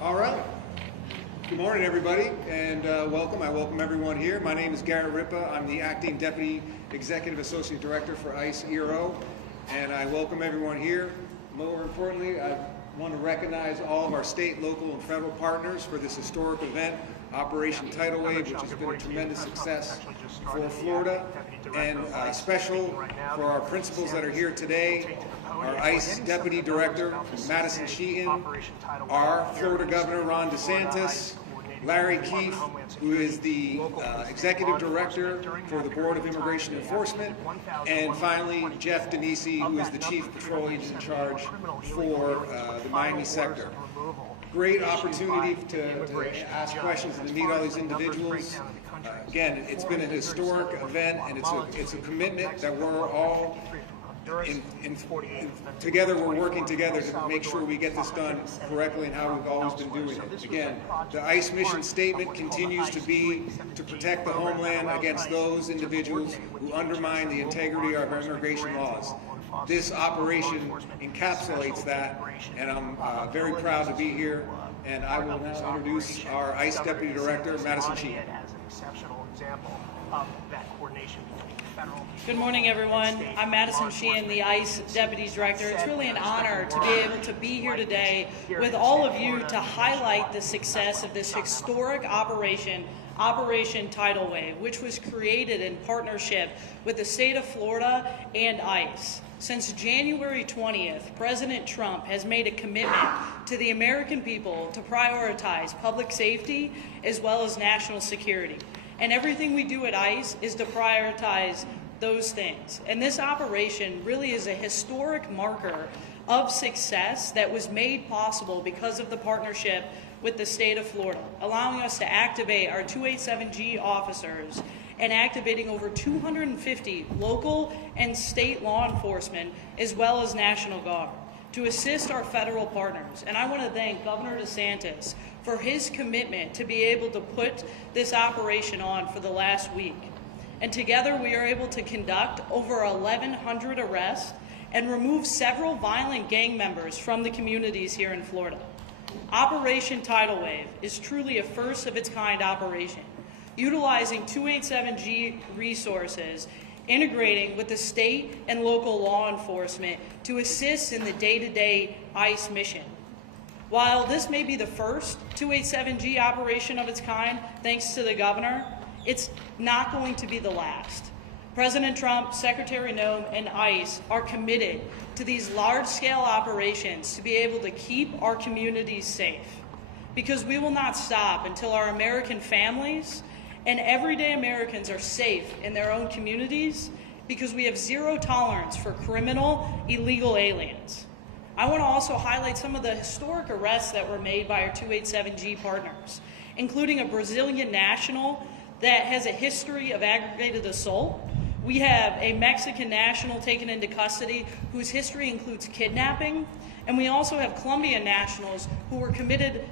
All right. Good morning, everybody, and welcome. I welcome everyone here. My name is Garrett Ripa. I'm the Acting Deputy Executive Associate Director for ICE ERO, and I welcome everyone here. More importantly, I want to recognize all of our state, local, and federal partners for this historic event, Operation Tidal Wave, which has been a tremendous success for Florida, and special for our principals that are here today, our ICE Deputy Director, Madison Sheehan, our Florida Governor, Ron DeSantis, Larry Keefe, who is the Executive Director for the Board of Immigration Enforcement, and finally, Jeff Denisi, who is the Chief Patrol Agent in charge for the Miami sector. Great opportunity to ask questions and to meet all these individuals. Again, it's been a historic event, and it's a commitment that we're all together. We're working together to make sure we get this done correctly and how we've always been doing it. Again, the ICE mission statement continues to be to protect the homeland against those individuals who undermine the integrity of our immigration laws. This operation encapsulates that, and I'm very proud to be here. And I will now introduce our ICE Deputy Director, Madison Sheehan. As an exceptional example of that coordination between federal. Good morning, everyone. I'm Madison Sheehan, the ICE Deputy Director. It's really an honor to be able to be here today with all of you to highlight the success of this historic operation, Operation Tidal Wave, which was created in partnership with the state of Florida and ICE. Since January 20th, President Trump has made a commitment to the American people to prioritize public safety as well as national security. And everything we do at ICE is to prioritize those things. And this operation really is a historic marker of success that was made possible because of the partnership with the state of Florida, allowing us to activate our 287G officers and activating over 250 local and state law enforcement as well as National Guard to assist our federal partners. And I want to thank Governor DeSantis for his commitment to be able to put this operation on for the last week. And together we are able to conduct over 1,100 arrests and remove several violent gang members from the communities here in Florida. Operation Tidal Wave is truly a first of its kind operation, utilizing 287G resources, integrating with the state and local law enforcement to assist in the day-to-day ICE mission. While this may be the first 287G operation of its kind, thanks to the governor, it's not going to be the last. President Trump, Secretary Noem, and ICE are committed to these large-scale operations to be able to keep our communities safe, because we will not stop until our American families and everyday Americans are safe in their own communities, because we have zero tolerance for criminal, illegal aliens. I want to also highlight some of the historic arrests that were made by our 287G partners, including a Brazilian national that has a history of aggravated assault. We have a Mexican national taken into custody whose history includes kidnapping, and we also have Colombian nationals who were convicted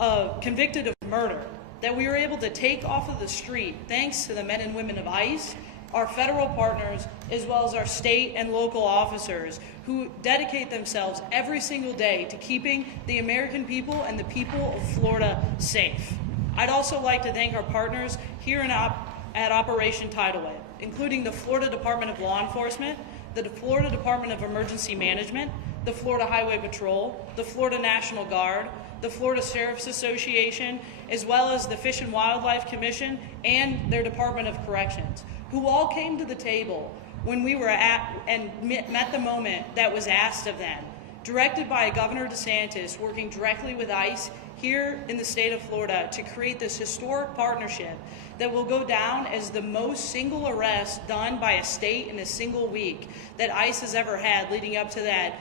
of murder that we were able to take off of the street thanks to the men and women of ICE, our federal partners, as well as our state and local officers who dedicate themselves every single day to keeping the American people and the people of Florida safe. I'd also like to thank our partners here at Operation Tidal Wave, including the Florida Department of Law Enforcement, the Florida Department of Emergency Management, the Florida Highway Patrol, the Florida National Guard, the Florida Sheriff's Association, as well as the Fish and Wildlife Commission and their Department of Corrections, who all came to the table when we were at and met the moment that was asked of them, directed by Governor DeSantis, working directly with ICE here in the state of Florida to create this historic partnership that will go down as the most single arrest done by a state in a single week that ICE has ever had, leading up to that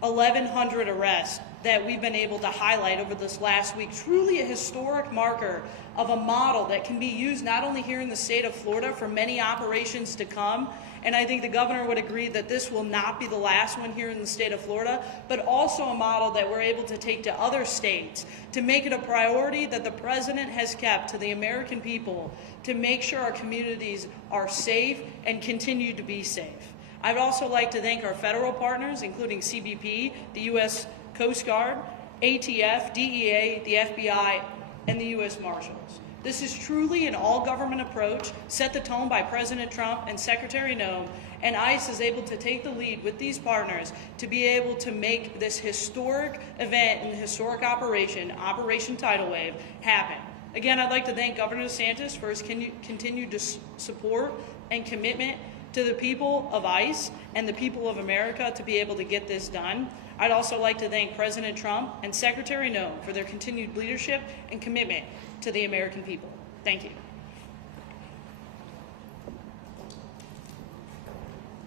1,100 arrests that we've been able to highlight over this last week. Truly a historic marker of a model that can be used not only here in the state of Florida for many operations to come, and I think the governor would agree that this will not be the last one here in the state of Florida, but also a model that we're able to take to other states to make it a priority that the president has kept to the American people to make sure our communities are safe and continue to be safe. I'd also like to thank our federal partners, including CBP, the U.S. Coast Guard, ATF, DEA, the FBI, and the U.S. Marshals. This is truly an all-government approach set the tone by President Trump and Secretary Noem, and ICE is able to take the lead with these partners to be able to make this historic event and historic operation, Operation Tidal Wave, happen. Again, I'd like to thank Governor DeSantis for his continued support and commitment to the people of ICE and the people of America to be able to get this done. I'd also like to thank President Trump and Secretary Noem for their continued leadership and commitment to the American people. Thank you.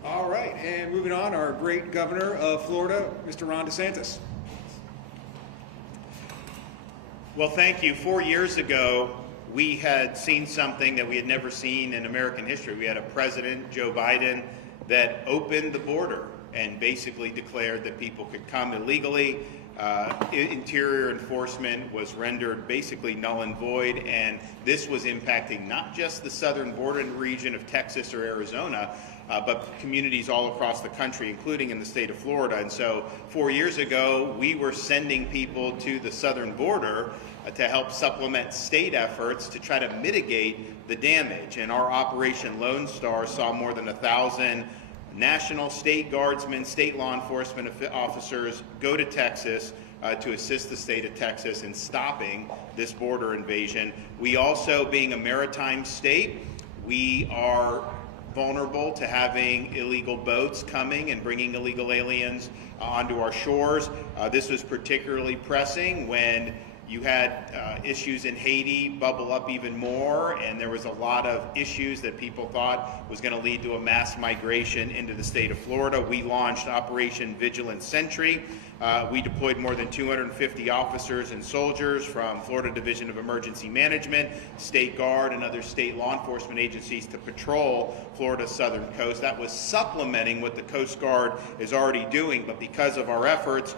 All right, and moving on, our great governor of Florida, Mr. Ron DeSantis. Well, thank you. 4 years ago, we had seen something that we had never seen in American history. We had a president, Joe Biden, that opened the border and basically declared that people could come illegally. Interior enforcement was rendered basically null and void, and this was impacting not just the southern border region of Texas or Arizona, but communities all across the country, including in the state of Florida. And so 4 years ago, we were sending people to the southern border to help supplement state efforts to try to mitigate the damage. And our Operation Lone Star saw more than 1,000 national, state guardsmen, state law enforcement officers go to Texas to assist the state of Texas in stopping this border invasion. We also, being a maritime state, we are vulnerable to having illegal boats coming and bringing illegal aliens onto our shores. This was particularly pressing when you had issues in Haiti bubble up even more, and there was a lot of issues that people thought was going to lead to a mass migration into the state of Florida. We launched Operation Vigilant Sentry. We deployed more than 250 officers and soldiers from Florida Division of Emergency Management, State Guard, and other state law enforcement agencies to patrol Florida's southern coast. That was supplementing what the Coast Guard is already doing, but because of our efforts,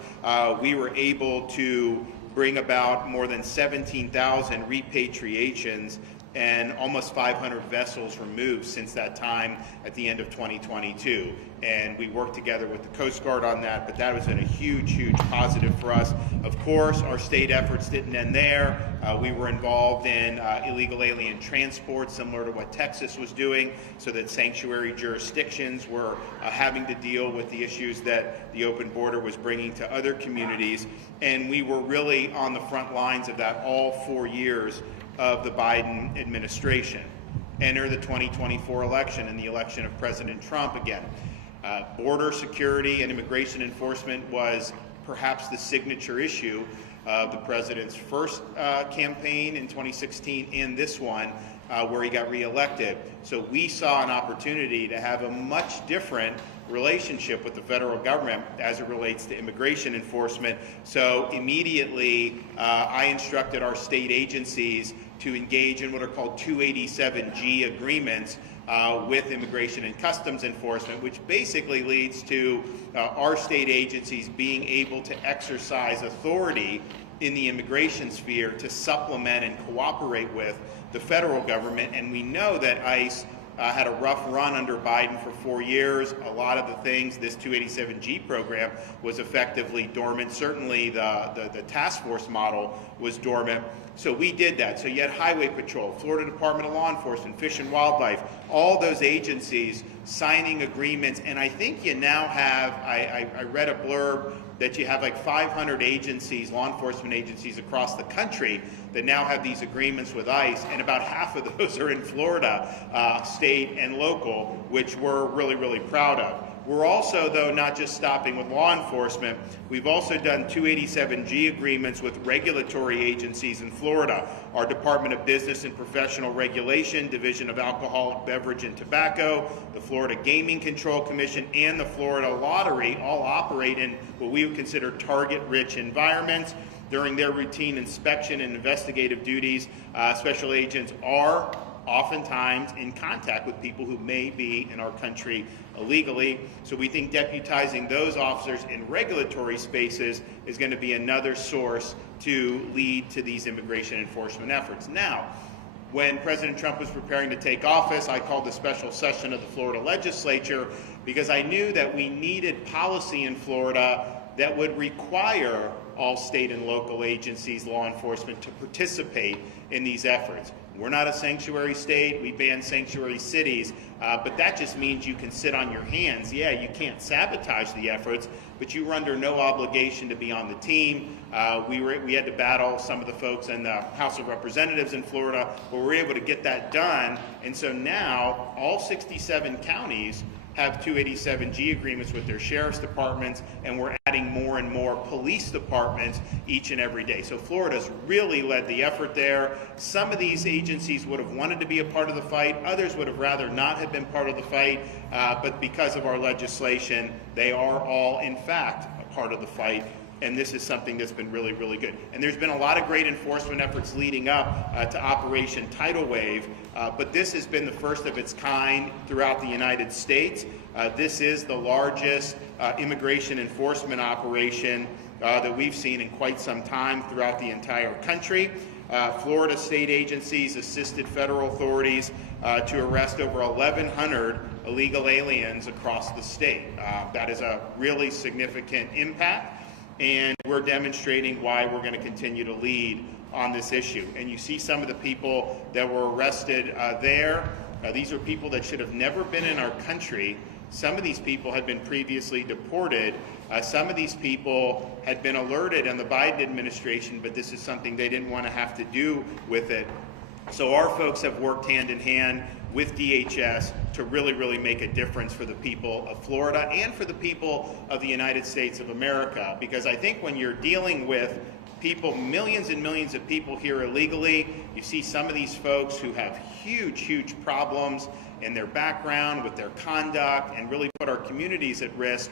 we were able to bring about more than 17,000 repatriations and almost 500 vessels removed since that time at the end of 2022. And we worked together with the Coast Guard on that, but that was a huge, huge positive for us. Of course, our state efforts didn't end there. We were involved in illegal alien transport, similar to what Texas was doing, so that sanctuary jurisdictions were having to deal with the issues that the open border was bringing to other communities. And we were really on the front lines of that all 4 years of the Biden administration. Enter the 2024 election and the election of President Trump again. Border security and immigration enforcement was perhaps the signature issue of the president's first campaign in 2016 and this one where he got reelected. So we saw an opportunity to have a much different relationship with the federal government as it relates to immigration enforcement. So immediately I instructed our state agencies to engage in what are called 287G agreements with Immigration and Customs Enforcement, which basically leads to our state agencies being able to exercise authority in the immigration sphere to supplement and cooperate with the federal government. And we know that ICE had a rough run under Biden for 4 years. A lot of the things, this 287G program was effectively dormant. Certainly the task force model was dormant. So we did that. So you had Highway Patrol, Florida Department of Law Enforcement, Fish and Wildlife, all those agencies signing agreements. And I think you now have, I read a blurb that you have like 500 agencies, law enforcement agencies across the country that now have these agreements with ICE, and about half of those are in Florida, state and local, which we're really, really proud of. We're also, though, not just stopping with law enforcement. We've also done 287G agreements with regulatory agencies in Florida. Our Department of Business and Professional Regulation, Division of Alcoholic Beverage and Tobacco, the Florida Gaming Control Commission, and the Florida Lottery all operate in what we would consider target-rich environments. During their routine inspection and investigative duties, special agents are oftentimes in contact with people who may be in our country illegally. So we think deputizing those officers in regulatory spaces is going to be another source to lead to these immigration enforcement efforts. Now, When President Trump was preparing to take office, I called a special session of the Florida legislature because I knew that we needed policy in Florida that would require all state and local agencies, law enforcement, to participate in these efforts. We're not a sanctuary state. We ban sanctuary cities, but that just means you can sit on your hands. Yeah, you can't sabotage the efforts, but you were under no obligation to be on the team. We had to battle some of the folks in the House of Representatives in Florida, but we were able to get that done. And so now all 67 counties have 287G agreements with their sheriff's departments, and we're adding more and more police departments each and every day. So Florida's really led the effort there. Some of these agencies would have wanted to be a part of the fight. Others would have rather not have been part of the fight, but because of our legislation, they are all, in fact, a part of the fight. And this is something that's been really, really good. And there's been a lot of great enforcement efforts leading up to Operation Tidal Wave, but this has been the first of its kind throughout the United States. This is the largest immigration enforcement operation that we've seen in quite some time throughout the entire country. Florida state agencies assisted federal authorities to arrest over 1,100 illegal aliens across the state. That is a really significant impact. And we're demonstrating why we're going to continue to lead on this issue. And you see some of the people that were arrested there. These are people that should have never been in our country. Some of these people had been previously deported. Some of these people had been alerted on the Biden administration, but this is something they didn't want to have to do with it. So our folks have worked hand in hand with DHS to really, really make a difference for the people of Florida and for the people of the United States of America. Because I think when you're dealing with people, millions and millions of people here illegally, you see some of these folks who have huge, huge problems in their background, with their conduct, and really put our communities at risk.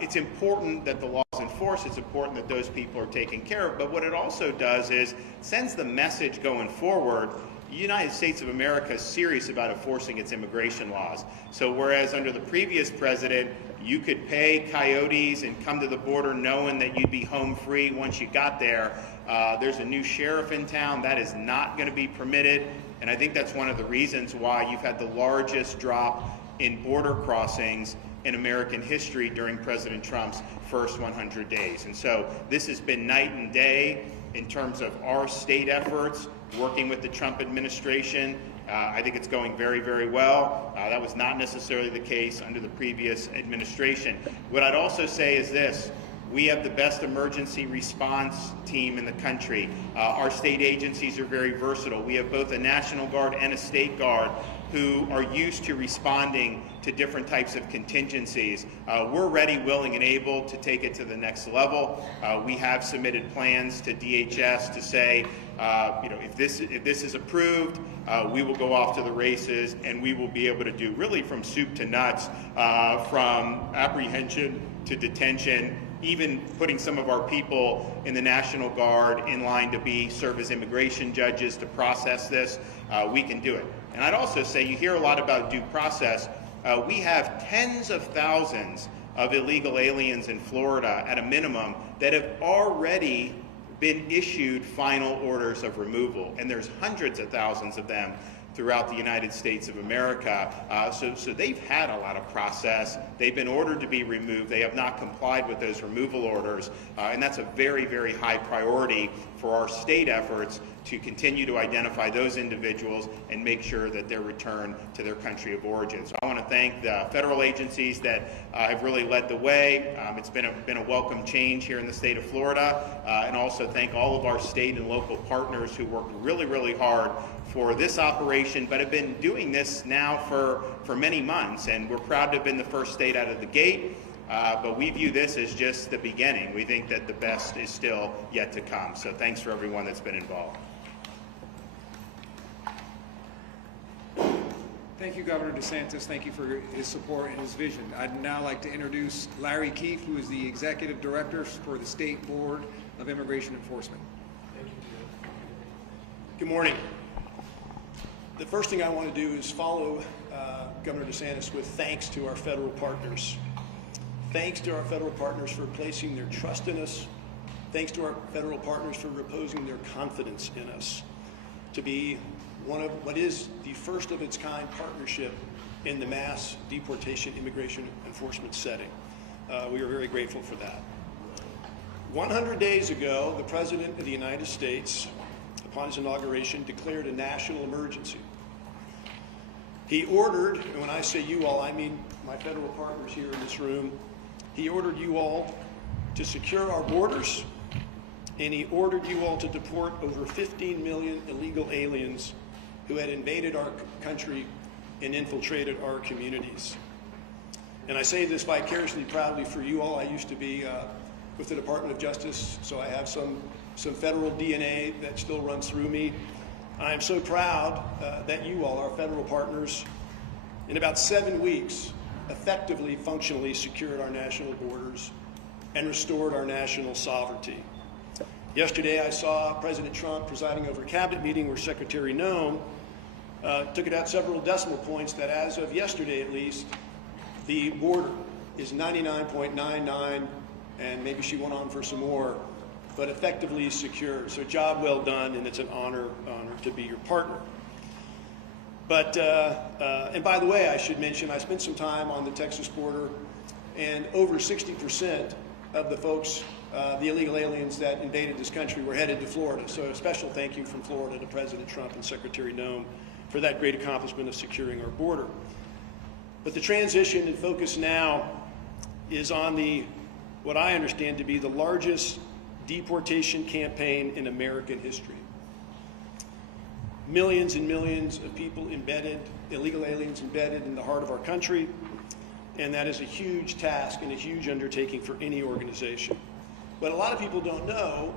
It's important that the law is enforced. It's important that those people are taken care of. But what it also does is sends the message going forward. The United States of America is serious about enforcing its immigration laws. So whereas under the previous president, you could pay coyotes and come to the border knowing that you'd be home free once you got there, there's a new sheriff in town. That is not going to be permitted. And I think that's one of the reasons why you've had the largest drop in border crossings in American history during President Trump's first 100 days. And so this has been night and day in terms of our state efforts, working with the Trump administration. I think it's going very, very well. That was not necessarily the case under the previous administration. What I'd also say is this: we have the best emergency response team in the country. Our state agencies are very versatile. We have both a National Guard and a State Guard who are used to responding to different types of contingencies. We're ready, willing, and able to take it to the next level. We have submitted plans to DHS to say, if this is approved, we will go off to the races, and we will be able to do really from soup to nuts, from apprehension to detention, even putting some of our people in the National Guard in line to serve as immigration judges to process this. We can do it. And I'd also say, you hear a lot about due process. We have tens of thousands of illegal aliens in Florida at a minimum that have already been issued final orders of removal, and there's hundreds of thousands of them throughout the United States of America. So they've had a lot of process. They've been ordered to be removed. They have not complied with those removal orders, and that's a very, very high priority for our state efforts to continue to identify those individuals and make sure that they're returned to their country of origin. So I want to thank the federal agencies that have really led the way. It's been a welcome change here in the state of Florida, and also thank all of our state and local partners who worked really, really hard for this operation, but have been doing this now for many months, and we're proud to have been the first state out of the gate. But we view this as just the beginning. We think that the best is still yet to come. So thanks for everyone that's been involved. Thank you, Governor DeSantis. Thank you for his support and his vision. I'd now like to introduce Larry Keefe, who is the Executive Director for the State Board of Immigration Enforcement. Good morning. The first thing I want to do is follow Governor DeSantis with thanks to our federal partners. Thanks to our federal partners for placing their trust in us. Thanks to our federal partners for reposing their confidence in us to be what is the first of its kind partnership in the mass deportation immigration enforcement setting. We are very grateful for that. 100 days ago, the President of the United States, upon his inauguration, declared a national emergency. He ordered, and when I say you all, I mean my federal partners here in this room, he ordered you all to secure our borders, and he ordered you all to deport over 15 million illegal aliens who had invaded our country and infiltrated our communities. And I say this vicariously proudly for you all. I used to be with the Department of Justice, so I have some federal DNA that still runs through me. I am so proud that you all, our federal partners, in about 7 weeks, effectively, functionally secured our national borders and restored our national sovereignty. Yesterday, I saw President Trump presiding over a cabinet meeting where Secretary Noem took it out several decimal points that as of yesterday at least, the border is 99.99, and maybe she went on for some more, but effectively secure. So job well done, and it's an honor to be your partner. But, and by the way, I should mention, I spent some time on the Texas border, and over 60% of the folks, the illegal aliens that invaded this country were headed to Florida. So a special thank you from Florida to President Trump and Secretary Noem for that great accomplishment of securing our border. But the transition and focus now is on what I understand to be the largest deportation campaign in American history. Millions and millions of people embedded, illegal aliens embedded in the heart of our country, and that is a huge task and a huge undertaking for any organization. But a lot of people don't know,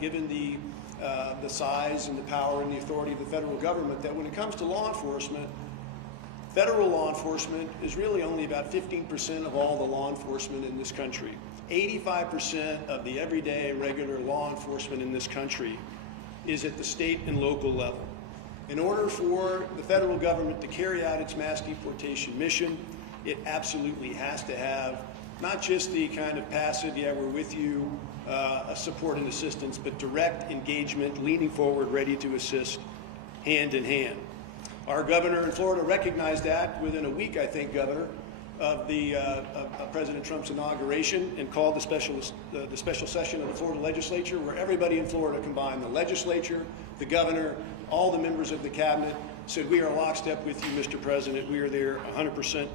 given the size and the power and the authority of the federal government, that when it comes to law enforcement, federal law enforcement is really only about 15% of all the law enforcement in this country. 85% of the everyday regular law enforcement in this country is at the state and local level. In order for the federal government to carry out its mass deportation mission, it absolutely has to have not just the kind of passive, yeah, we're with you, support and assistance, but direct engagement, leaning forward, ready to assist, hand in hand. Our governor in Florida recognized that within a week, I think, Governor, of President Trump's inauguration, and called the special session of the Florida legislature, where everybody in Florida combined, the legislature, the governor, all the members of the cabinet, said, we are lockstep with you, Mr. President. We are there 100%,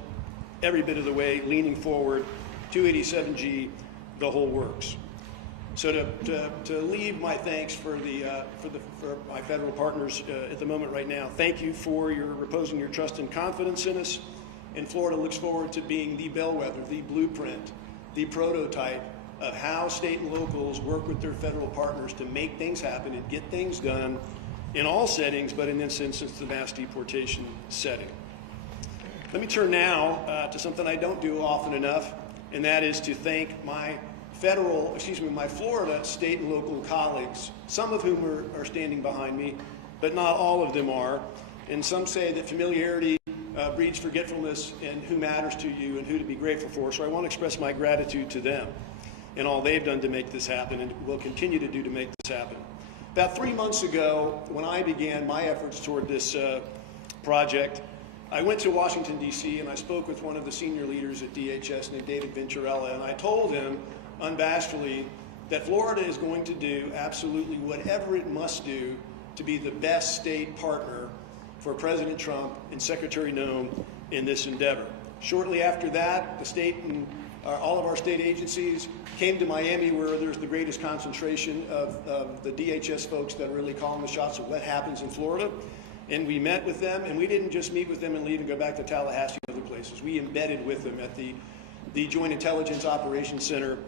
every bit of the way, leaning forward, 287G, the whole works. So to leave my thanks for my federal partners at the moment right now, thank you for reposing your trust and confidence in us. And Florida looks forward to being the bellwether, the blueprint, the prototype of how state and locals work with their federal partners to make things happen and get things done in all settings, but in this instance, the mass deportation setting. Let me turn now to something I don't do often enough, and that is to thank my Florida state and local colleagues, some of whom are standing behind me, but not all of them are. And some say that familiarity breeds forgetfulness, and who matters to you and who to be grateful for. So I want to express my gratitude to them and all they've done to make this happen and will continue to do to make this happen. About 3 months ago, when I began my efforts toward this project, I went to Washington, D.C., and I spoke with one of the senior leaders at DHS named David Venturella, and I told him unabashedly that Florida is going to do absolutely whatever it must do to be the best state partner for President Trump and Secretary Noem in this endeavor. Shortly after that, the state and all of our state agencies came to Miami, where there's the greatest concentration of the DHS folks that are really calling the shots of what happens in Florida. And we met with them, and we didn't just meet with them and leave and go back to Tallahassee and other places. We embedded with them at the Joint Intelligence Operations Center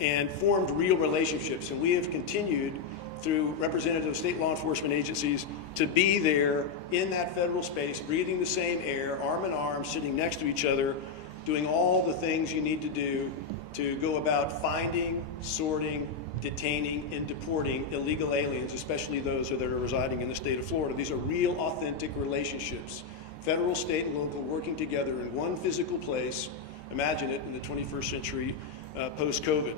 and formed real relationships. And we have continued through representative of state law enforcement agencies to be there in that federal space, breathing the same air, arm in arm, sitting next to each other, doing all the things you need to do to go about finding, sorting, detaining, and deporting illegal aliens, especially those that are residing in the state of Florida. These are real, authentic relationships. Federal, state, and local working together in one physical place. Imagine it in the 21st century post-COVID.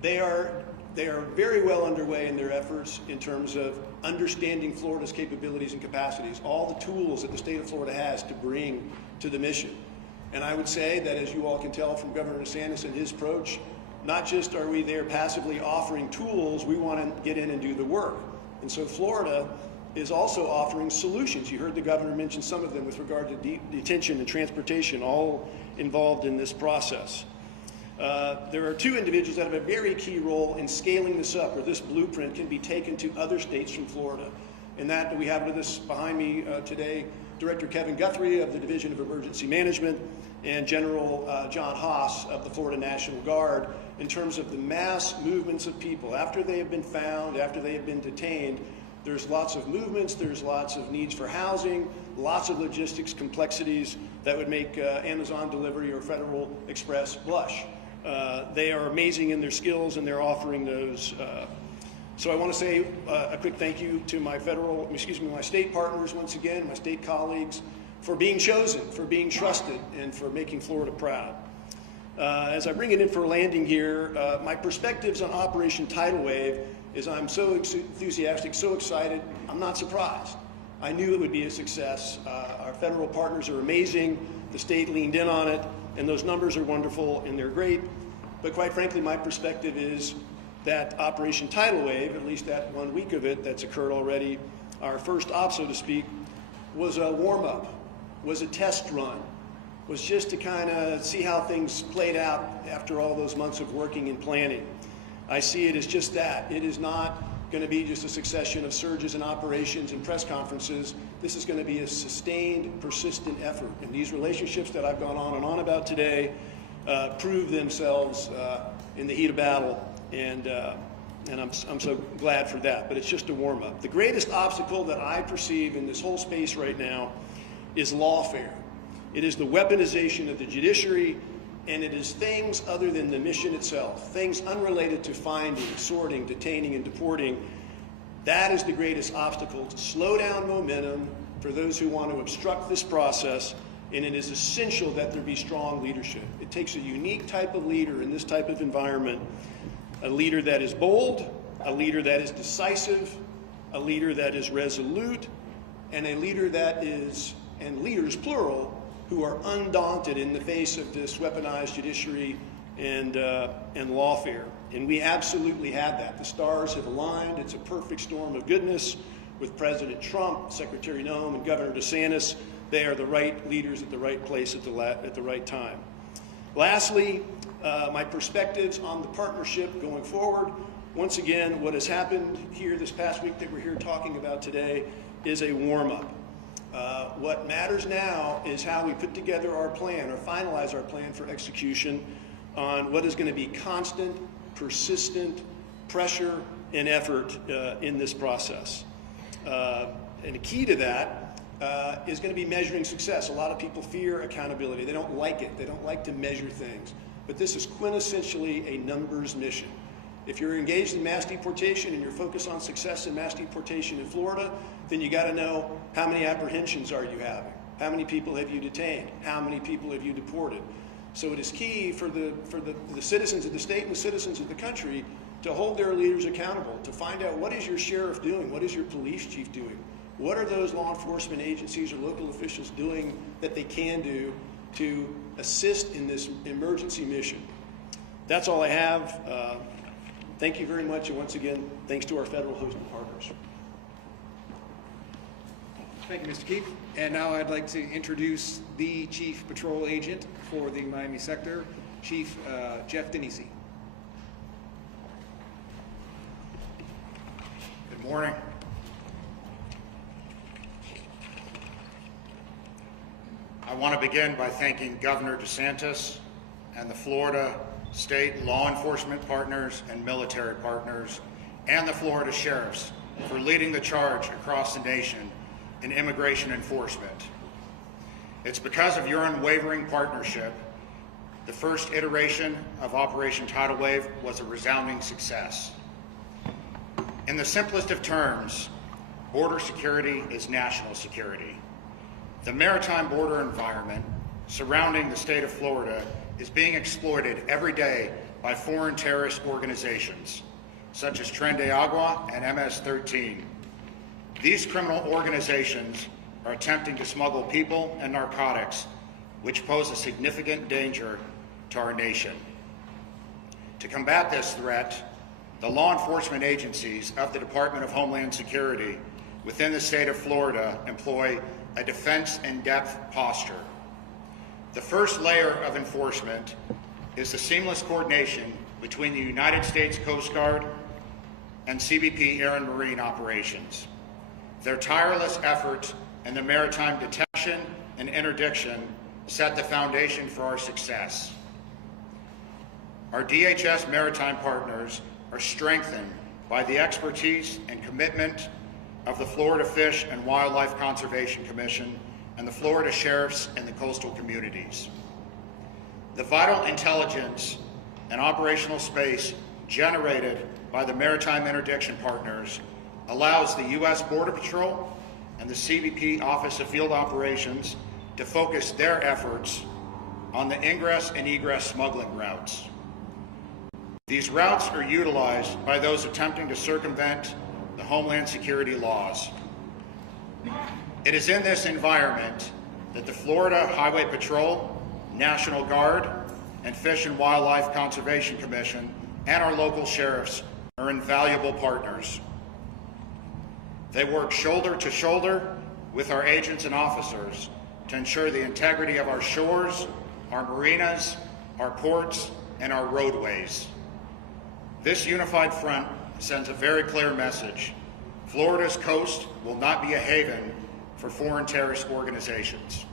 They They are very well underway in their efforts in terms of understanding Florida's capabilities and capacities, all the tools that the state of Florida has to bring to the mission. And I would say that, as you all can tell from Governor DeSantis and his approach, not just are we there passively offering tools, we want to get in and do the work. And so Florida is also offering solutions. You heard the governor mention some of them with regard to detention and transportation, all involved in this process. There are two individuals that have a very key role in scaling this up, where this blueprint can be taken to other states from Florida. And that we have with us behind me today, Director Kevin Guthrie of the Division of Emergency Management and General John Haas of the Florida National Guard, in terms of the mass movements of people. After they have been found, after they have been detained, there's lots of movements, there's lots of needs for housing, lots of logistics complexities that would make Amazon delivery or Federal Express blush. They are amazing in their skills, and they're offering those. So I want to say a quick thank you to my my state partners once again, my state colleagues, for being chosen, for being trusted, and for making Florida proud. As I bring it in for a landing here, my perspectives on Operation Tidal Wave is I'm so enthusiastic, so excited, I'm not surprised. I knew it would be a success. Our federal partners are amazing. The state leaned in on it, and those numbers are wonderful and they're great. But quite frankly, my perspective is that Operation Tidal Wave, at least that 1 week of it that's occurred already, our first op, so to speak, was a warm-up, was a test run, was just to kind of see how things played out after all those months of working and planning. I see it as just that. It is not going to be just a succession of surges and operations and press conferences. This is going to be a sustained, persistent effort. And these relationships that I've gone on and on about today prove themselves in the heat of battle, and I'm so glad for that. But it's just a warm-up. The greatest obstacle that I perceive in this whole space right now is lawfare. It is the weaponization of the judiciary, and it is things other than the mission itself, things unrelated to finding, sorting, detaining, and deporting. That is the greatest obstacle to slow down momentum for those who want to obstruct this process, and it is essential that there be strong leadership. It takes a unique type of leader in this type of environment, a leader that is bold, a leader that is decisive, a leader that is resolute, and a leader that is, and leaders plural, who are undaunted in the face of this weaponized judiciary and lawfare. And we absolutely have that. The stars have aligned. It's a perfect storm of goodness with President Trump, Secretary Noem, and Governor DeSantis. They are the right leaders at the right place at the right time. Lastly, my perspectives on the partnership going forward. Once again, what has happened here this past week that we're here talking about today is a warm-up. What matters now is how we put together our plan, or finalize our plan for execution on what is going to be constant, persistent pressure and effort in this process. And the key to that is going to be measuring success. A lot of people fear accountability. They don't like it. They don't like to measure things. But this is quintessentially a numbers mission. If you're engaged in mass deportation and you're focused on success in mass deportation in Florida, then you got to know, how many apprehensions are you having? How many people have you detained? How many people have you deported? So it is key for the citizens of the state and the citizens of the country to hold their leaders accountable, to find out, what is your sheriff doing? What is your police chief doing? What are those law enforcement agencies or local officials doing that they can do to assist in this emergency mission? That's all I have. Thank you very much, and once again, thanks to our federal hosting partners. Thank you, Mr. Keefe. And now I'd like to introduce the Chief Patrol Agent for the Miami sector, Chief Jeff Denisi. Good morning. I want to begin by thanking Governor DeSantis and the Florida state law enforcement partners and military partners, and the Florida sheriffs for leading the charge across the nation in immigration enforcement. It's because of your unwavering partnership, the first iteration of Operation Tidal Wave was a resounding success. In the simplest of terms, border security is national security. The maritime border environment surrounding the state of Florida is being exploited every day by foreign terrorist organizations. such as Tren de Agua and MS-13. These criminal organizations are attempting to smuggle people and narcotics, which pose a significant danger to our nation. To combat this threat, the law enforcement agencies of the Department of Homeland Security within the state of Florida employ a defense-in-depth posture. The first layer of enforcement is the seamless coordination between the United States Coast Guard and CBP Air and Marine operations. Their tireless efforts in the maritime detection and interdiction set the foundation for our success. Our DHS maritime partners are strengthened by the expertise and commitment of the Florida Fish and Wildlife Conservation Commission and the Florida sheriffs and the coastal communities. The vital intelligence and operational space generated by the maritime interdiction partners allows the U.S. Border Patrol and the CBP Office of Field Operations to focus their efforts on the ingress and egress smuggling routes. These routes are utilized by those attempting to circumvent the Homeland Security laws. It is in this environment that the Florida Highway Patrol, National Guard, and Fish and Wildlife Conservation Commission and our local sheriffs are invaluable partners. They work shoulder to shoulder with our agents and officers to ensure the integrity of our shores, our marinas, our ports, and our roadways. This unified front sends a very clear message. Florida's coast will not be a haven for foreign terrorist organizations.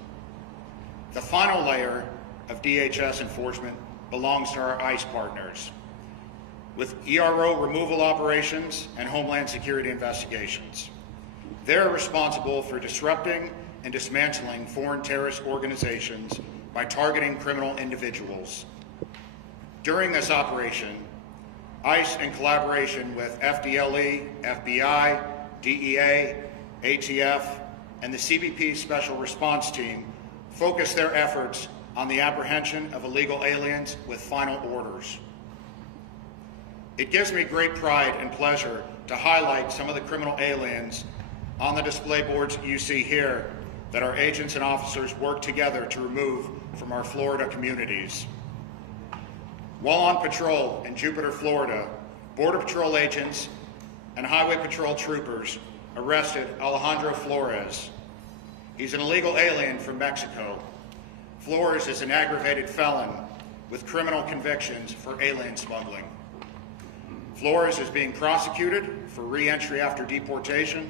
The final layer of DHS enforcement belongs to our ICE partners, with ERO removal operations and Homeland Security investigations. They're responsible for disrupting and dismantling foreign terrorist organizations by targeting criminal individuals. During this operation, ICE, in collaboration with FDLE, FBI, DEA, ATF, and the CBP Special Response Team, focused their efforts on the apprehension of illegal aliens with final orders. It gives me great pride and pleasure to highlight some of the criminal aliens on the display boards you see here that our agents and officers work together to remove from our Florida communities. While on patrol in Jupiter, Florida, Border Patrol agents and Highway Patrol troopers arrested Alejandro Flores. He's an illegal alien from Mexico. Flores is an aggravated felon with criminal convictions for alien smuggling. Flores is being prosecuted for re-entry after deportation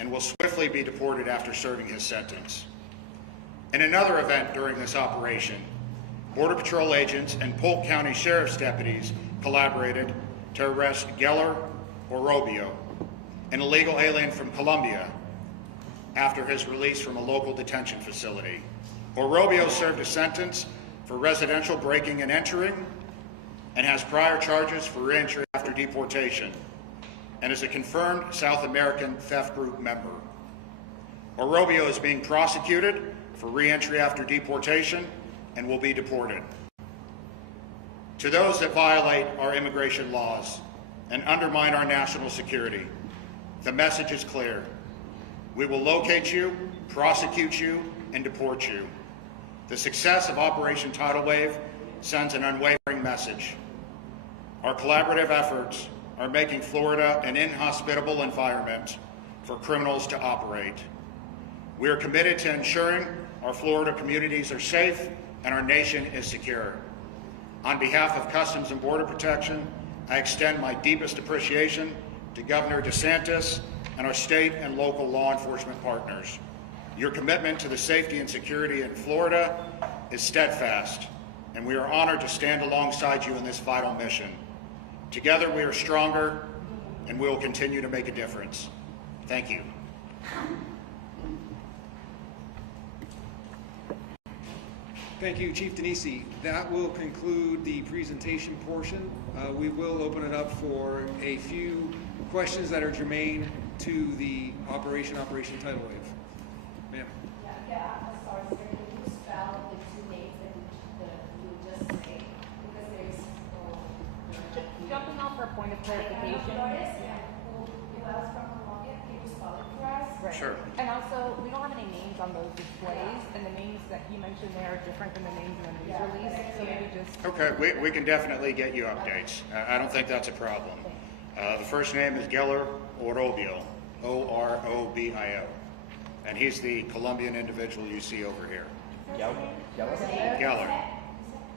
and will swiftly be deported after serving his sentence. In another event during this operation, Border Patrol agents and Polk County Sheriff's deputies collaborated to arrest Geller Orobio, an illegal alien from Colombia, after his release from a local detention facility. Orobio served a sentence for residential breaking and entering and has prior charges for re-entry after deportation and is a confirmed South American theft group member. Orobio is being prosecuted for re-entry after deportation and will be deported. To those that violate our immigration laws and undermine our national security, the message is clear. We will locate you, prosecute you, and deport you. The success of Operation Tidal Wave sends an unwavering message. Our collaborative efforts are making Florida an inhospitable environment for criminals to operate. We are committed to ensuring our Florida communities are safe and our nation is secure. On behalf of Customs and Border Protection, I extend my deepest appreciation to Governor DeSantis and our state and local law enforcement partners. Your commitment to the safety and security in Florida is steadfast, and we are honored to stand alongside you in this vital mission. Together we are stronger, and we will continue to make a difference. Thank you. Thank you, Chief Denisi. That will conclude the presentation portion. We will open it up for a few questions that are germane to the Operation Tidal Wave. Ma'am. I'm sorry, sir. Can you spell the two names that you just say? Because there's jumping off our point of clarification. Who else from Colombia? Can you spell it for us? Right. Sure. And also, we don't have any names on those displays, and the names that you mentioned there are different than the names in the news release. So maybe just Okay, we can definitely get you updates. I don't think that's a problem. The first name is Geller Orobio, Orobio, and he's the Colombian individual you see over here. Geller.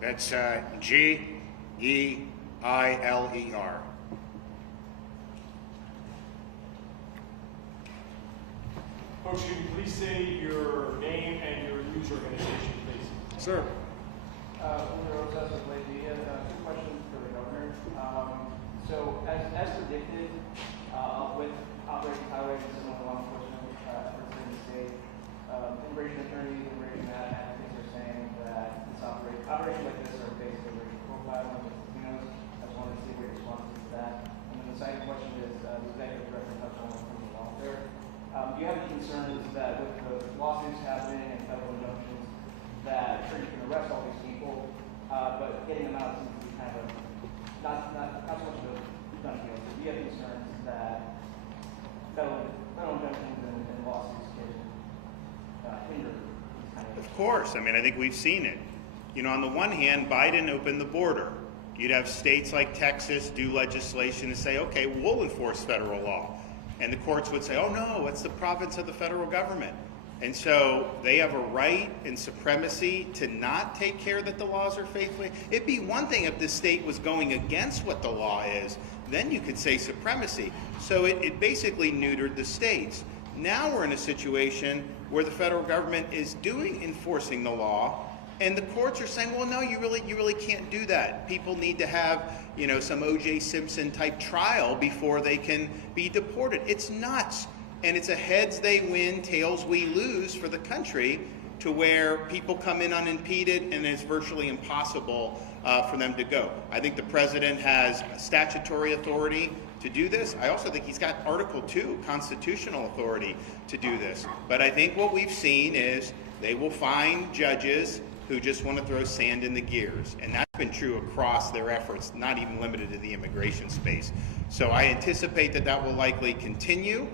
That's G-E-I-L-E-R. Folks, can you please say your name and your news organization, please? Sir. Two questions for the governor. So, as predicted, with Operation Highway and similar law enforcement efforts in the state, immigration attorneys, immigration advocates are saying that this operations like this are basically racial profiling with casinos. I just wanted to see what your response is to that. And then the second question is, the executive director touched on criminal welfare. Do you have any concerns that with the lawsuits happening and federal injunctions, that sure you can arrest all these people, but getting them out seems to be kind of not so much of a done deal. So do you have concerns that federal injunctions and lawsuits can hinder these kind of? Of course. I mean, I think we've seen it. You know, on the one hand, Biden opened the border. You'd have states like Texas do legislation to say, okay, we'll enforce federal law. And the courts would say, oh no, it's the province of the federal government. And so they have a right and supremacy to not take care that the laws are faithfully. It'd be one thing if the state was going against what the law is, then you could say supremacy. So it basically neutered the states. Now we're in a situation where the federal government is enforcing the law, and the courts are saying, well, no, you really can't do that. People need to have, you know, some O.J. Simpson type trial before they can be deported. It's nuts. And it's a heads they win, tails we lose for the country, to where people come in unimpeded and it's virtually impossible for them to go. I think the president has statutory authority to do this. I also think he's got Article 2 constitutional authority to do this. But I think what we've seen is they will find judges who just want to throw sand in the gears. And that's been true across their efforts, not even limited to the immigration space. So I anticipate that that will likely continue.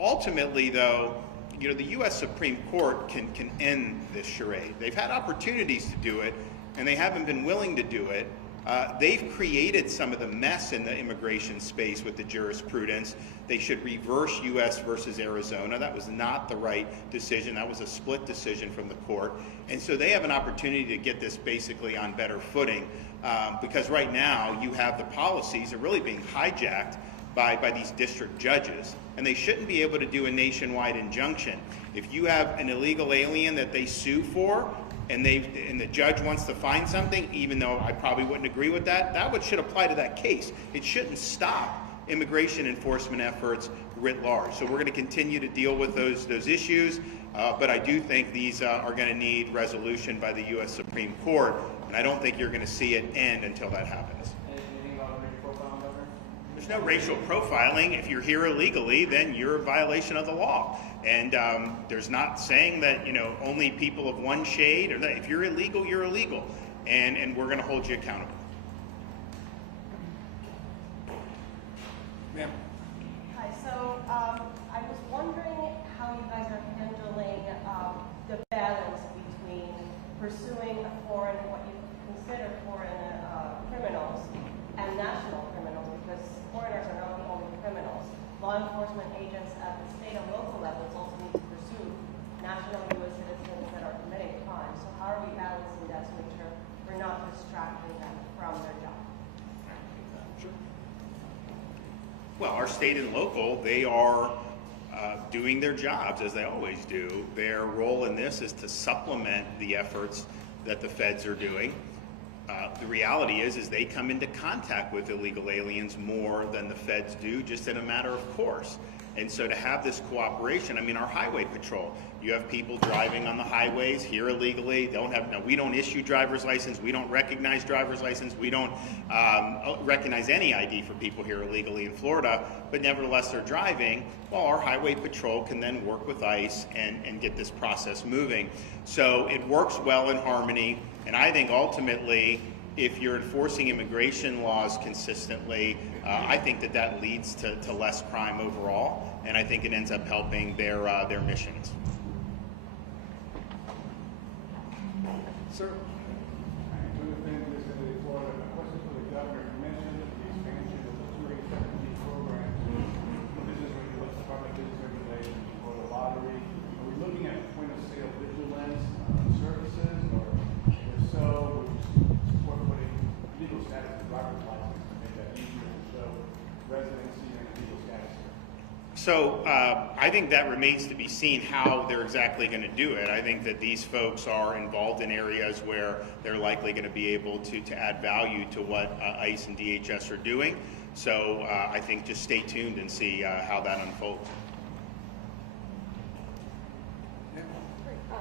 Ultimately, though, you know, the U.S. Supreme Court can end this charade. They've had opportunities to do it, and they haven't been willing to do it. They've created some of the mess in the immigration space with the jurisprudence. They should reverse U.S. versus Arizona. That was not the right decision. That was a split decision from the court. And so they have an opportunity to get this basically on better footing, because right now you have the policies are really being hijacked by these district judges, and they shouldn't be able to do a nationwide injunction. If you have an illegal alien that they sue for, and the judge wants to find something, even though I probably wouldn't agree with that, that should apply to that case. It shouldn't stop immigration enforcement efforts writ large. So we're going to continue to deal with those issues, but I do think these are going to need resolution by the U.S. Supreme Court, and I don't think you're going to see it end until that happens. Anything about racial profiling, Governor? There's no racial profiling. If you're here illegally, then you're in violation of the law. And there's not saying that, you know, only people of one shade, or that if you're illegal, you're illegal. And we're going to hold you accountable. Ma'am. Hi, so I was wondering how you guys are handling the balance between pursuing what you consider foreign criminals and national criminals, because foreigners are not the only criminals. Law enforcement agents at the state and local levels also need to pursue national U.S. citizens that are committing crimes. So how are we balancing that to make sure we're not distracting them from their job? Well, our state and local, they are doing their jobs as they always do. Their role in this is to supplement the efforts that the feds are doing. The reality is they come into contact with illegal aliens more than the feds do, just in a matter of course. And so to have this cooperation, I mean, our highway patrol, you have people driving on the highways here illegally. We don't issue driver's license. We don't recognize driver's license. We don't recognize any ID for people here illegally in Florida, but nevertheless they're driving. Well, our highway patrol can then work with ICE and get this process moving. So it works well in harmony, and I think ultimately if you're enforcing immigration laws consistently, I think that leads to less crime overall, and I think it ends up helping their missions. Sir? So I think that remains to be seen how they're exactly going to do it. I think that these folks are involved in areas where they're likely going to be able to add value to what ICE and DHS are doing. So I think just stay tuned and see how that unfolds.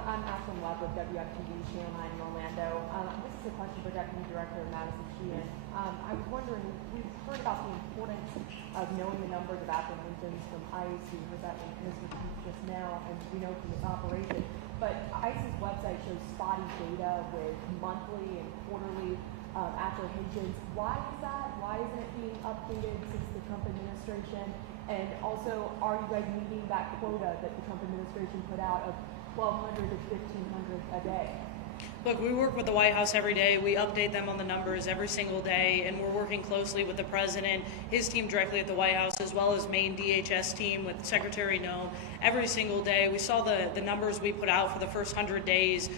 I'm Ashlyn Webb with WFTV Channel 9 in Orlando. This is a question for Deputy Director Madison Sheehan. I was wondering, we've heard about the importance of knowing the numbers of apprehensions from ICE. We heard that from Mr. Chief just now, and we know from this operation. But ICE's website shows spotty data with monthly and quarterly apprehensions. Why is that? Why isn't it being updated since the Trump administration? And also, are you guys meeting that quota that the Trump administration put out of 1,200 to 1,500 a day? Look, we work with the White House every day. We update them on the numbers every single day, and we're working closely with the president, his team directly at the White House, as well as Maine DHS team with Secretary No every single day. We saw the numbers we put out for the first 100 days,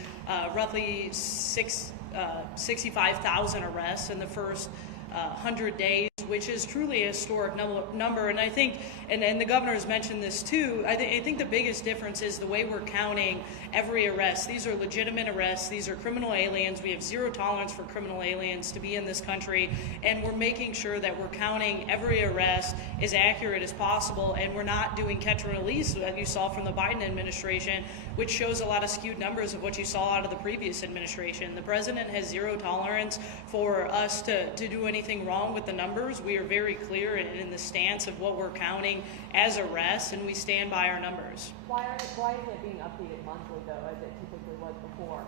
roughly 65,000 arrests in the first 100 days, which is truly a historic number. And I think, and the governor has mentioned this too, I think the biggest difference is the way we're counting every arrest. These are legitimate arrests. These are criminal aliens. We have zero tolerance for criminal aliens to be in this country. And we're making sure that we're counting every arrest as accurate as possible. And we're not doing catch and release that you saw from the Biden administration, which shows a lot of skewed numbers of what you saw out of the previous administration. The president has zero tolerance for us to do anything wrong with the numbers. We are very clear in the stance of what we're counting as arrests, and we stand by our numbers. Why isn't it being updated monthly, though, as it typically was before?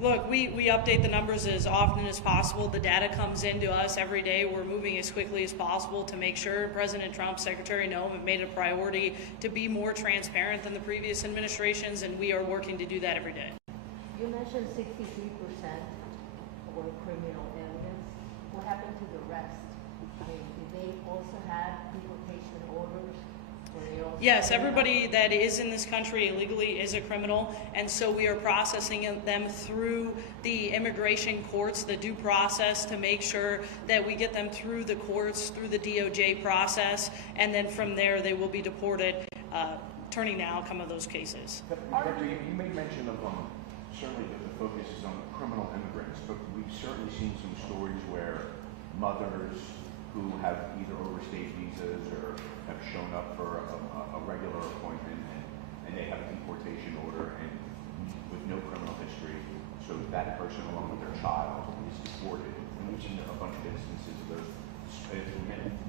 Look, we update the numbers as often as possible. The data comes into us every day. We're moving as quickly as possible to make sure President Trump, Secretary No have made it a priority to be more transparent than the previous administrations, and we are working to do that every day. You mentioned 63% were criminal aliens. What happened to the rest? I mean, did they also have deportation orders? Yes, everybody that is in this country illegally is a criminal, and so we are processing them through the immigration courts, the due process, to make sure that we get them through the courts, through the DOJ process, and then from there they will be deported, turning the outcome of those cases. Director, you made mention of certainly that the focus is on criminal immigrants, but we've certainly seen some stories where mothers who have either overstayed visas or have shown up for a regular appointment and they have a deportation order and with no criminal history, so that person along with their child is deported. And we've seen a bunch of instances of those,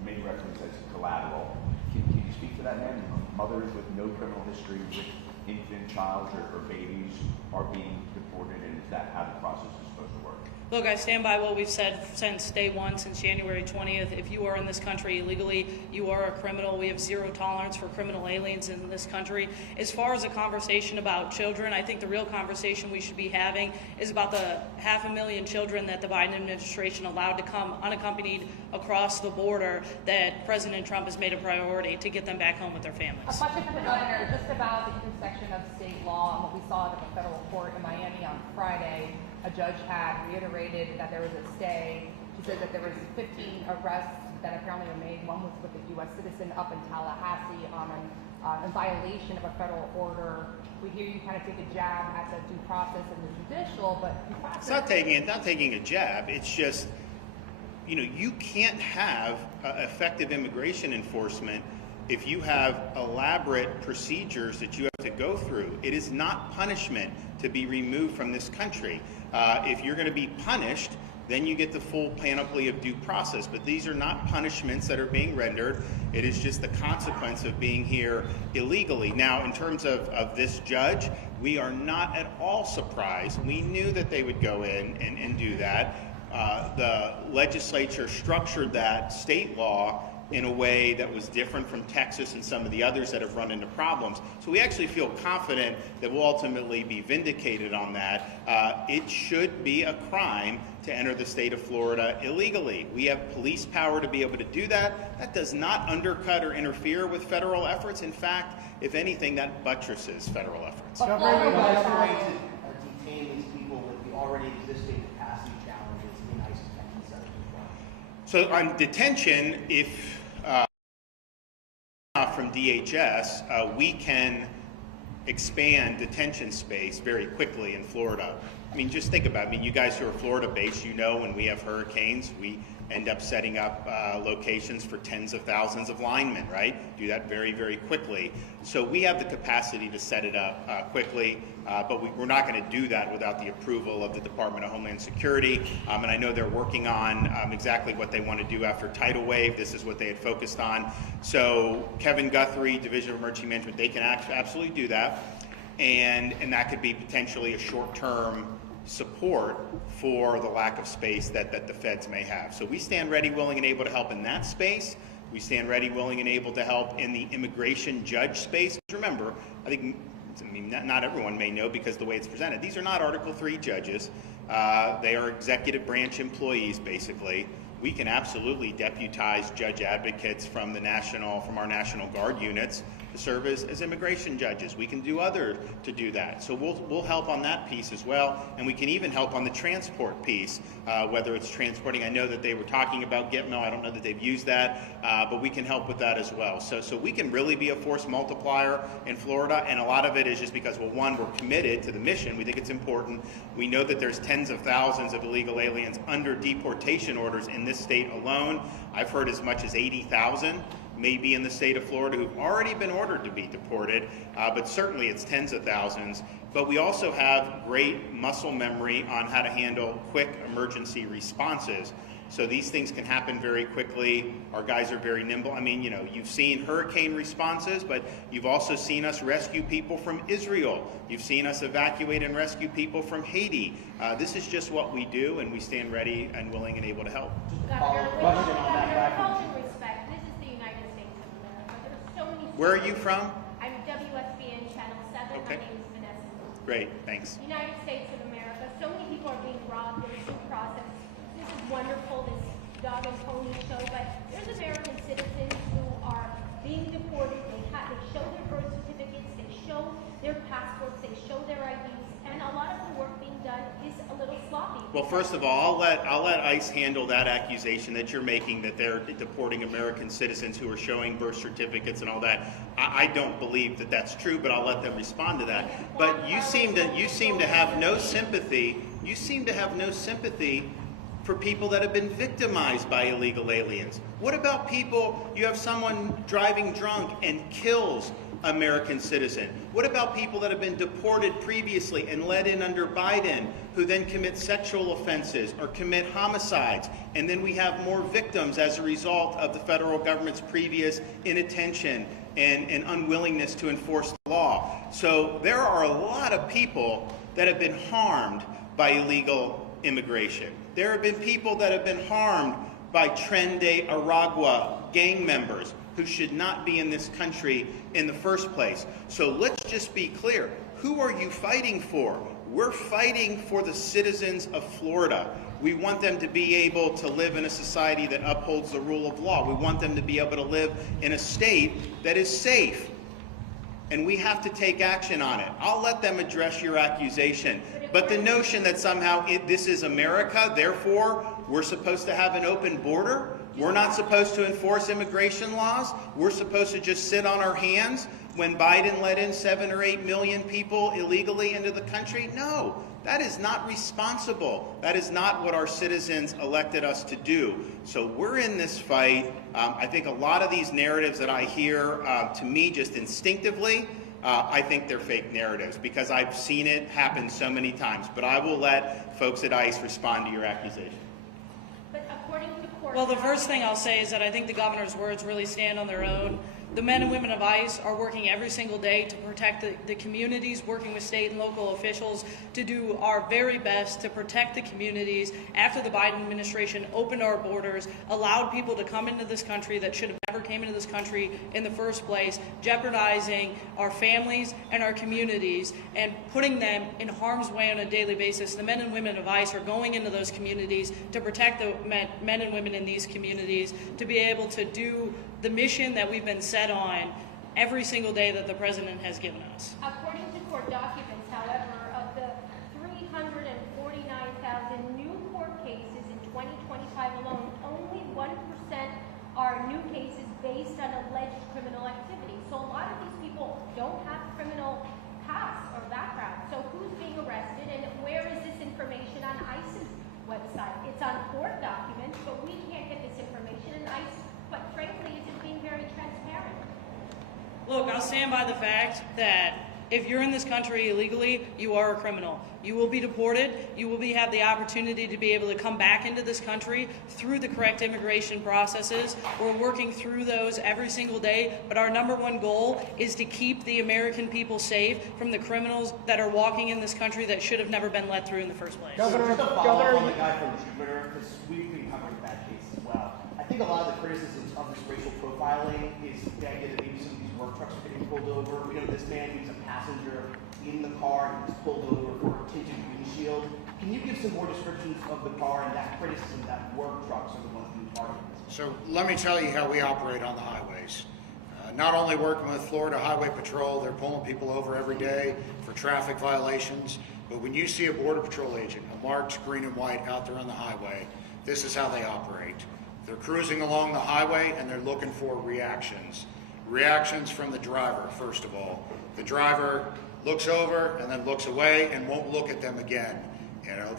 many referenced as collateral. Can you speak to that, man? Mothers with no criminal history with infant child or babies are being deported, and is that how the process is supposed to work? Look, I stand by what we've said since day one, since January 20th. If you are in this country illegally, you are a criminal. We have zero tolerance for criminal aliens in this country. As far as a conversation about children, I think the real conversation we should be having is about the 500,000 children that the Biden administration allowed to come unaccompanied across the border that President Trump has made a priority to get them back home with their families. A question for the governor, just about the intersection of state law and what we saw at the federal court in Miami on Friday. A judge had reiterated that there was a stay. She said that there was 15 arrests that apparently were made. One was with a U.S. citizen up in Tallahassee on a violation of a federal order. We hear you kind of take a jab at the due process and the judicial, but it's not taking a jab. It's just, you can't have effective immigration enforcement if you have elaborate procedures that you have to go through. It is not punishment to be removed from this country. If you're going to be punished, then you get the full panoply of due process. But these are not punishments that are being rendered. It is just the consequence of being here illegally. Now, in terms of this judge, we are not at all surprised. We knew that they would go in and do that. the legislature structured that state law in a way that was different from Texas and some of the others that have run into problems. So we actually feel confident that we'll ultimately be vindicated on that. It should be a crime to enter the state of Florida illegally. We have police power to be able to do that. That does not undercut or interfere with federal efforts. In fact, if anything, that buttresses federal efforts. Governor, what's the way to detain these people with the already existing capacity challenges in ICE detention centers as well? So on detention, if from DHS, we can expand detention space very quickly in Florida. I mean, just think about it. I mean, you guys who are Florida-based, you know when we have hurricanes, we end up setting up locations for tens of thousands of linemen, right? Do that very, very quickly. So we have the capacity to set it up quickly, but we're not going to do that without the approval of the Department of Homeland Security. And I know they're working on exactly what they want to do after tidal wave. This is what they had focused on. So Kevin Guthrie, Division of Emergency Management, they can absolutely do that. And that could be potentially a short-term support for the lack of space that the feds may have. So we stand ready, willing, and able to help in that space. We stand ready, willing, and able to help in the immigration judge space. Remember, I mean, not everyone may know because the way it's presented, these are not Article III judges. They are executive branch employees, basically. We can absolutely deputize judge advocates from our National Guard units to serve as immigration judges. We can do other to do that. So we'll help on that piece as well, and we can even help on the transport piece, whether it's transporting. I know that they were talking about Gitmo. I don't know that they've used that, but we can help with that as well. So we can really be a force multiplier in Florida, and a lot of it is just because, well, one, we're committed to the mission. We think it's important. We know that there's tens of thousands of illegal aliens under deportation orders in this state alone. I've heard as much as 80,000 maybe in the state of Florida who've already been ordered to be deported, but certainly it's tens of thousands. But we also have great muscle memory on how to handle quick emergency responses. So these things can happen very quickly. Our guys are very nimble. I mean, you know, you've seen hurricane responses, but you've also seen us rescue people from Israel. You've seen us evacuate and rescue people from Haiti. This is just what we do, and we stand ready and willing and able to help. Where are you from? I'm WSBN Channel 7. Okay. My name is Vanessa. Great, thanks. United States of America. So many people are being robbed. There's due process. This is wonderful, this dog and pony show, but there's American citizens who are being deported. They show their birth certificates, they show their passports, they show their IDs, and a lot of the work being done is a little sloppy. Well, first of all, I'll let ICE handle that accusation that you're making that they're deporting American citizens who are showing birth certificates and all that. I don't believe that that's true, but I'll let them respond to that. But you seem to have no sympathy. You seem to have no sympathy for people that have been victimized by illegal aliens. What about people, you have someone driving drunk and kills American citizen? What about people that have been deported previously and let in under Biden, who then commit sexual offenses or commit homicides? And then we have more victims as a result of the federal government's previous inattention and unwillingness to enforce the law. So there are a lot of people that have been harmed by illegal immigration. There have been people that have been harmed by Tren de Aragua gang members who should not be in this country in the first place. So let's just be clear. Who are you fighting for? We're fighting for the citizens of Florida. We want them to be able to live in a society that upholds the rule of law. We want them to be able to live in a state that is safe. And we have to take action on it. I'll let them address your accusation. But the notion that somehow this is America, therefore we're supposed to have an open border, we're not supposed to enforce immigration laws, we're supposed to just sit on our hands when Biden let in 7 or 8 million people illegally into the country? No, that is not responsible. That is not what our citizens elected us to do. So we're in this fight. I think a lot of these narratives that I hear, to me, just instinctively, I think they're fake narratives because I've seen it happen so many times. But I will let folks at ICE respond to your accusation. But according to court, well, the first thing I'll say is that I think the governor's words really stand on their own. The men and women of ICE are working every single day to protect the communities, working with state and local officials to do our very best to protect the communities after the Biden administration opened our borders, allowed people to come into this country that should have never came into this country in the first place, jeopardizing our families and our communities and putting them in harm's way on a daily basis. The men and women of ICE are going into those communities to protect the men and women in these communities, to be able to do the mission that we've been set on every single day that the president has given us. According to court documents, however, of the 349,000 new court cases in 2025 alone, only 1% are new cases based on alleged criminal activity. So a lot of these people don't have criminal past or background. So who's being arrested and where is this information on ICE's website? It's on court documents, but we can't get this information, and ICE, but frankly, isn't being very transparent. Look, I'll stand by the fact that if you're in this country illegally, you are a criminal. You will be deported. You will have the opportunity to be able to come back into this country through the correct immigration processes. We're working through those every single day, but our #1 goal is to keep the American people safe from the criminals that are walking in this country that should have never been let through in the first place. Just a follow-up on the guy from Jupiter, because we've been covering that case as well. I think a lot of the criticisms of this racial profiling is the idea that maybe some of these work trucks are getting pulled over. We know this man, he was a passenger in the car, he was pulled over for a tinted windshield. Can you give some more descriptions of the car and that criticism that work trucks are the ones being targeted? So let me tell you how we operate on the highways. Not only working with Florida Highway Patrol, they're pulling people over every day for traffic violations, but when you see a Border Patrol agent, a marked green and white out there on the highway, this is how they operate. They're cruising along the highway and they're looking for reactions. Reactions from the driver, first of all. The driver looks over and then looks away and won't look at them again. You know,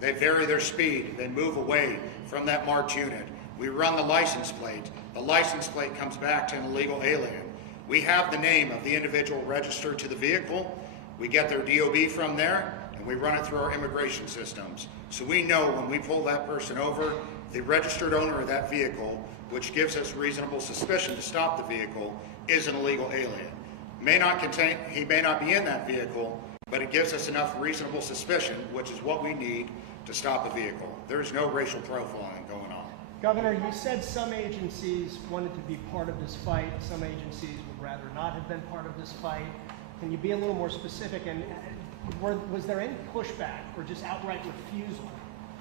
they vary their speed, they move away from that marked unit. We run the license plate. The license plate comes back to an illegal alien. We have the name of the individual registered to the vehicle. We get their DOB from there and we run it through our immigration systems. So we know when we pull that person over, the registered owner of that vehicle, which gives us reasonable suspicion to stop the vehicle, is an illegal alien. He may not be in that vehicle, but it gives us enough reasonable suspicion, which is what we need to stop a vehicle. There is no racial profiling going on. Governor, you said some agencies wanted to be part of this fight, some agencies would rather not have been part of this fight. Can you be a little more specific? And was there any pushback or just outright refusal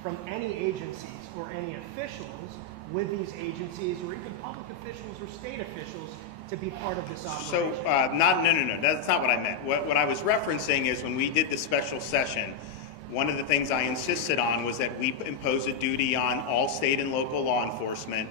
from any agencies or any officials with these agencies or even public officials or state officials to be part of this operation? So, no, that's not what I meant. What I was referencing is when we did the special session, one of the things I insisted on was that we impose a duty on all state and local law enforcement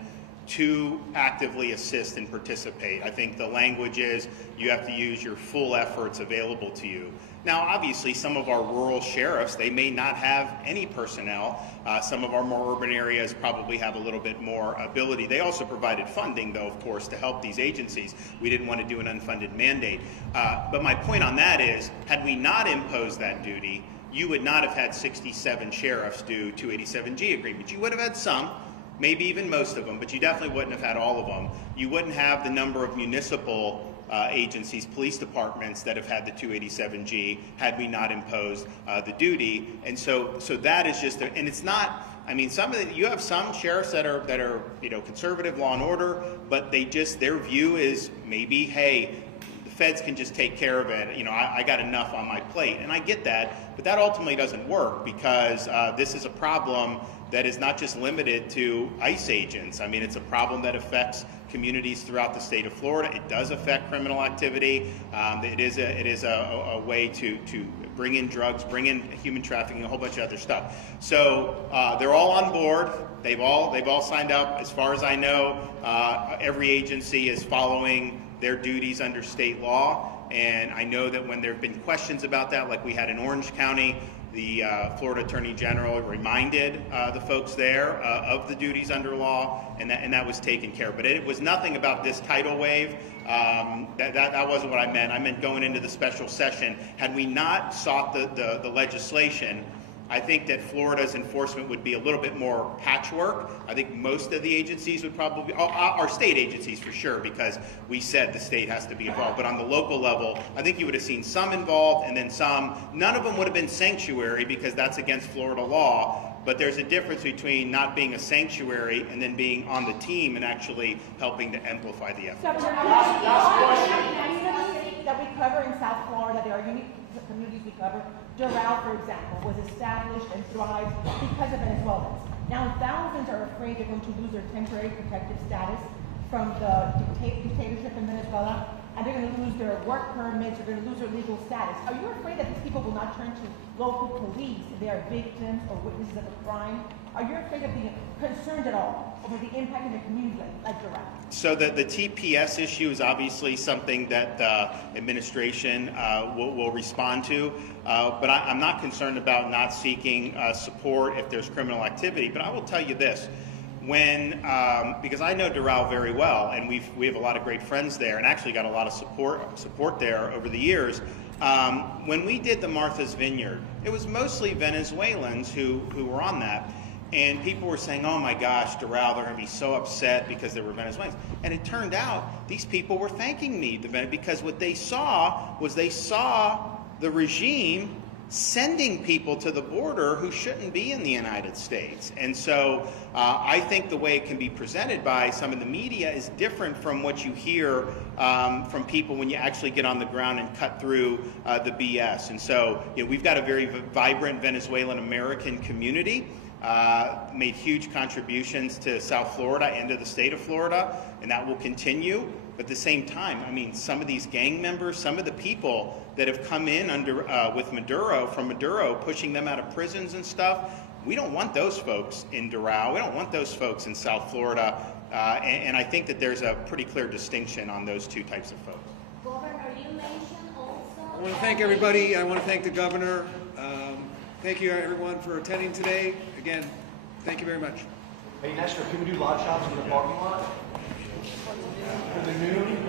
to actively assist and participate. I think the language is you have to use your full efforts available to you. Now, obviously, some of our rural sheriffs, they may not have any personnel. Some of our more urban areas probably have a little bit more ability. They also provided funding, though, of course, to help these agencies. We didn't want to do an unfunded mandate. But my point on that is, had we not imposed that duty, you would not have had 67 sheriffs do 287G agreements. You would have had some, maybe even most of them, but you definitely wouldn't have had all of them. You wouldn't have the number of municipal agencies, police departments that have had the 287G had we not imposed the duty. And so that is just, and it's not, I mean, you have some sheriffs that are conservative law and order, but their view is maybe, hey, the feds can just take care of it. I got enough on my plate, and I get that, but that ultimately doesn't work because this is a problem that is not just limited to ICE agents. I mean, it's a problem that affects communities throughout the state of Florida. It does affect criminal activity. It is a way to bring in drugs, bring in human trafficking, a whole bunch of other stuff. So they're all on board. They've all signed up. As far as I know, every agency is following their duties under state law. And I know that when there have been questions about that, like we had in Orange County, the Florida Attorney General reminded the folks there of the duties under law, and that was taken care of. But it was nothing about this tidal wave. That wasn't what I meant. I meant going into the special session. Had we not sought the legislation, I think that Florida's enforcement would be a little bit more patchwork. I think most of the agencies would probably, our state agencies for sure, because we said the state has to be involved. But on the local level, I think you would have seen some involved and then some. None of them would have been sanctuary because that's against Florida law. But there's a difference between not being a sanctuary and then being on the team and actually helping to amplify the effort. That we cover in South Florida, there are unique communities we cover. Doral, for example, was established and thrived because of Venezuelans. Now thousands are afraid they're going to lose their temporary protective status from the dictatorship in Venezuela, and they're going to lose their work permits, they're going to lose their legal status. Are you afraid that these people will not turn to local police if they are victims or witnesses of a crime? Are you afraid of being concerned at all over the impact in the community like Doral? So the TPS issue is obviously something that administration will respond to, but I'm not concerned about not seeking support if there's criminal activity. But I will tell you this. Because I know Doral very well, and we have a lot of great friends there, and actually got a lot of support there over the years. When we did the Martha's Vineyard, it was mostly Venezuelans who were on that, and people were saying, "Oh my gosh, Doral, they're going to be so upset because they were Venezuelans." And it turned out these people were thanking me because what they saw was the regime sending people to the border who shouldn't be in the United States. And so I think the way it can be presented by some of the media is different from what you hear from people when you actually get on the ground and cut through the BS. And so we've got a very vibrant Venezuelan American community, made huge contributions to South Florida and to the state of Florida, and that will continue. But at the same time, I mean, some of these gang members, some of the people that have come in with Maduro, pushing them out of prisons and stuff, we don't want those folks in Doral. We don't want those folks in South Florida. And I think that there's a pretty clear distinction on those two types of folks. Governor, you mentioned also. I want to thank everybody. I want to thank the governor. Thank you, everyone, for attending today. Again, thank you very much. Hey, Nestor, can we do live shots in the parking lot? For the noon?